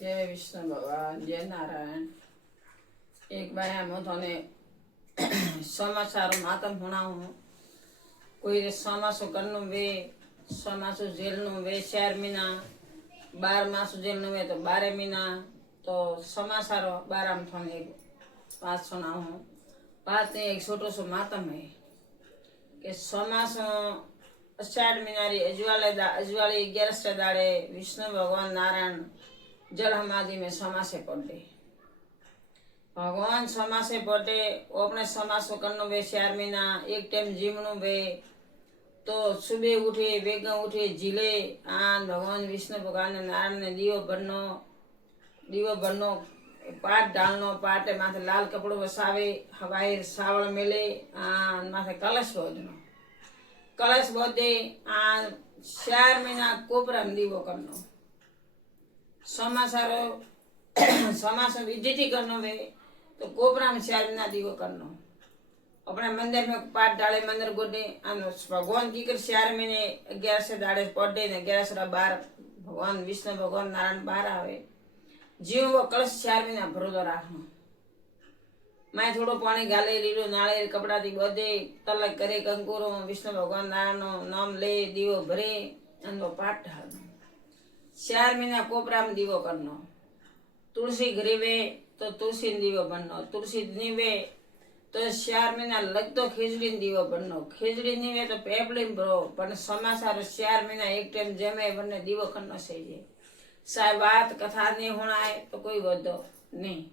जय विष्णु भगवान, जय नारायण। एक बार हम थोने समाचार मातम सुनाऊं। कोई समासो करनो वे, समासो जेलनो वे 4 महीना, 12 मास जेलनो वे तो 12 महीना। तो समाचार 12 में थोने एक बात सुनाऊं। बात एक छोटो सो मातम है कि समासो 4 महीना री अजवाले 11 दाड़े विष्णु भगवान नारायण जल समाधि में समासे पड़े। भगवान समासे पड़े अपने समासो करनो वे 4 महीना। एक टाइम जीवनो वे तो सुबह उठे बेगा उठे जिले आन भगवान विष्णु भगवान नारायण ने दीवो बननो पाट डालनो। पाटे माथे लाल कपड़ो वसावे, हवाई सावल मेले आन माथे कलश बोधनो। कलश बोधे आन 4 महीना कोपरा में दीवो करनो। समासो विधि करनो वे तो कोपरा में 4 महीना दीवो करनो। अपने मंदिर में पाठ डाले मंदिर गोडे भगवान की कर 4 महीने 11 से दाड़े पड़े ने 11 से 12 भगवान विष्णु भगवान नारायण बाहर आवे। जीव वो कलश 4 महीना भरोदो राखनो। मैं थोड़ो पानी गाले लीलो नाले कपड़ा थी बोधे तलक करे कंकुरो विष्णु भगवान नारायण नो नाम ले दीवो भरे अनो पाठ डालनो। 4 महीना कोपरा में दीवो करनो। तुलसी घरे वे तो तुलसी दीवो बननो। तुलसी नीवे तो 4 महीना लगतो खीजड़ी दीवो बननो। खीजड़ी नीवे तो पेपड़ी भरो पण समाचार 4 महीना एक टाइम जमे बने दीवो करनो चाहिए। साहब बात कथा नहीं होना है तो कोई वधो नहीं।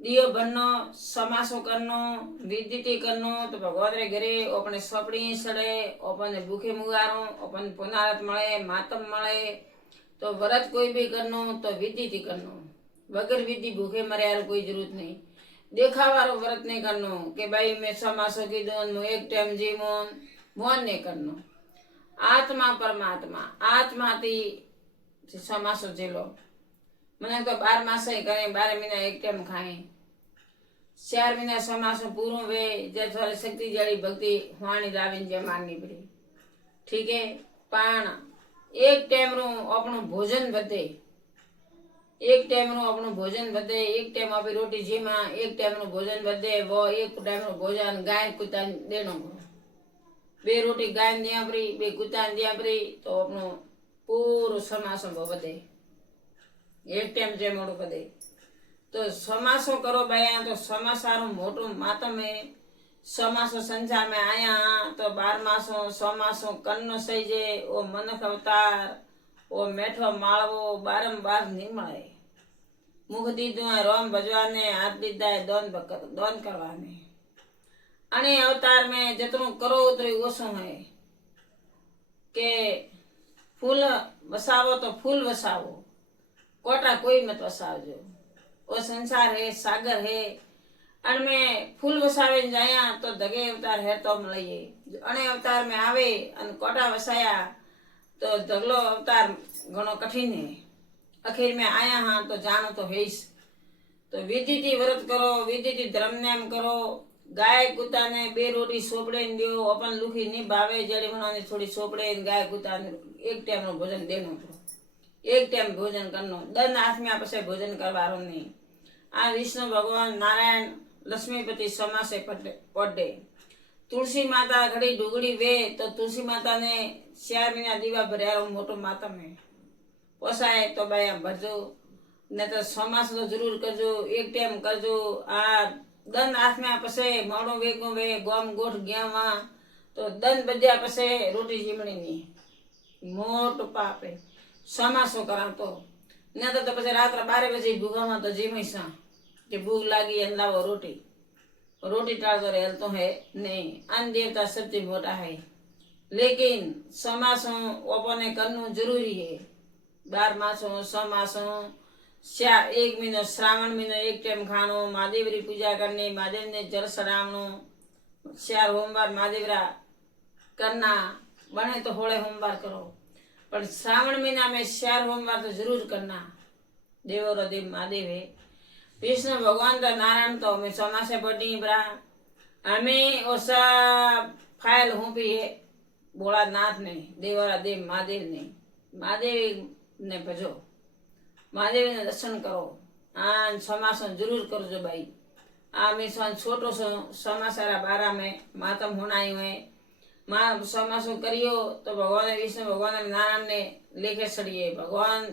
दियो बननो समासो करनो विधि करनो तो भगवान रे घरे अपने सपड़ी सड़े अपने भूखे मुगारो अपन पुनारत मळे मातम मळे। तो व्रत कोई भी करनो तो विधि थी करनो। बगैर विधि भूखे मरे यार कोई जरूरत नहीं। देखावारो व्रत नहीं करनो कि भाई मैं समासो की दोन एक टाइम जीवन मोन नहीं करनो। आत्मा परमात्मा आत्मा थी समासो जेलो। मैंने तो 12 मास ही करे 12 महीना एक टाइम खाए। 4 महीना समासो पूरो वे जे थोड़ी शक्ति जड़ी भक्ति वाणी दाविन जे माननी पड़ी। ठीक है पण एक टाइम रो अपनो भोजन बदे एक टाइम रो अपनो भोजन बदे एक टाइम आपी रोटी जीमा एक टाइम रो भोजन बदे वो एक टाइम रो भोजन गाय कुत्ता देनो। बे रोटी गाय दिया परी बे कुत्ता दिया परी तो अपनो पूरो समासो बदे एक टाइम जे मोड़ो बदे। तो समासो करो भाई तो समासारो मोटो मातम है। समासो संसार में आया तो 12 मासो समासो करनो सही जे ओ मनख अवतार ओ मेठो माळवो बारंबार निमळे। मुख दीधो रोम भजवाने हाथ दीधा है दोन करवाने। अने अवतार में जितनो करो उतरो ओछो है के फूल वसावो तो फूल वसावो कोटा कोई मत वसावजो। ओ संसार है सागर है अणमें फूल वसावे जाया तो दगे अवतार है तो मळीए। अणे अवतार में आवे अन कोटा वसाया तो दगलो अवतार घणो कठिन है। आखिर में आया हाँ तो जानो तो हेस। तो विधि थी व्रत करो विधि थी धर्म नेम करो। गाय कुत्ता ने 2 रोटी सोपड़े दियो अपन लुखी नहीं भावे जड़ी बनाने थोड़ी सोपड़े गाय कुत्ता ने एक टाइम रो भोजन देनो पड़ो। एक टाइम भोजन करनो दन आत्मा पछे भोजन करवारो नहीं। आ विष्णु भगवान नारायण लक्ष्मीपति समासे पड़े। तुलसी माता घड़ी डुगड़ी वे तो तुलसी माता ने 4 महीना दीवा भर्या मोटो मातम है। पोसाए तो भाई भरजो ने तो समास तो जरूर करजो एक टाइम करजो। आ दन आत्मा पछे मोड़ो वेगो वे गोम गोठ गया वहां तो दन बज्या पछे रोटी जीमणी नहीं मोटो पाप है। समासो करा तो न तो पछे रात्र 12 बजे भूखा में तो जीमी सा कि भूख लागी अन लावो रोटी रोटी टालतो रहल तो है नहीं। अन्न देवता सबसे मोटा है लेकिन समासो अपने करनो जरूरी है। 12 मासों 6 मासों 1 महीनो श्रावण महीनो एक टाइम खानो। महादेव री पूजा करनी महादेव ने जल चढ़ावनो। 4 होमवार महादेवरा करना बने तो होळे होमवार करो पर श्रावण महीना में 4 होमवार तो जरूर करना। देवो देव महादेव है। विष्णु भगवान तो नारायण तो हमें समासे पड़ी बरा हमें वो सब फाइल होपी है भोलानाथ ने देवरा देव महादेव ने महादेव ने भजो મહાદેવના દર્શન કરો આ समासों जरूर करजो भाई आ मिशन छोटो सो समासारा बारा में मातम होना है माँ समासों करियो तो भगवान विष्णु भगवान नारायण ने लेके चढ़िए भगवान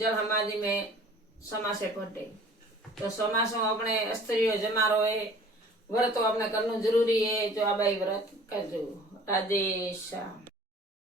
जल समाधि में समासे पटे तो समासों अपने स्त्रियों जमा रहे व्रत अपने करना जरूरी है जो आ भाई व्रत करजो राधे श्याम।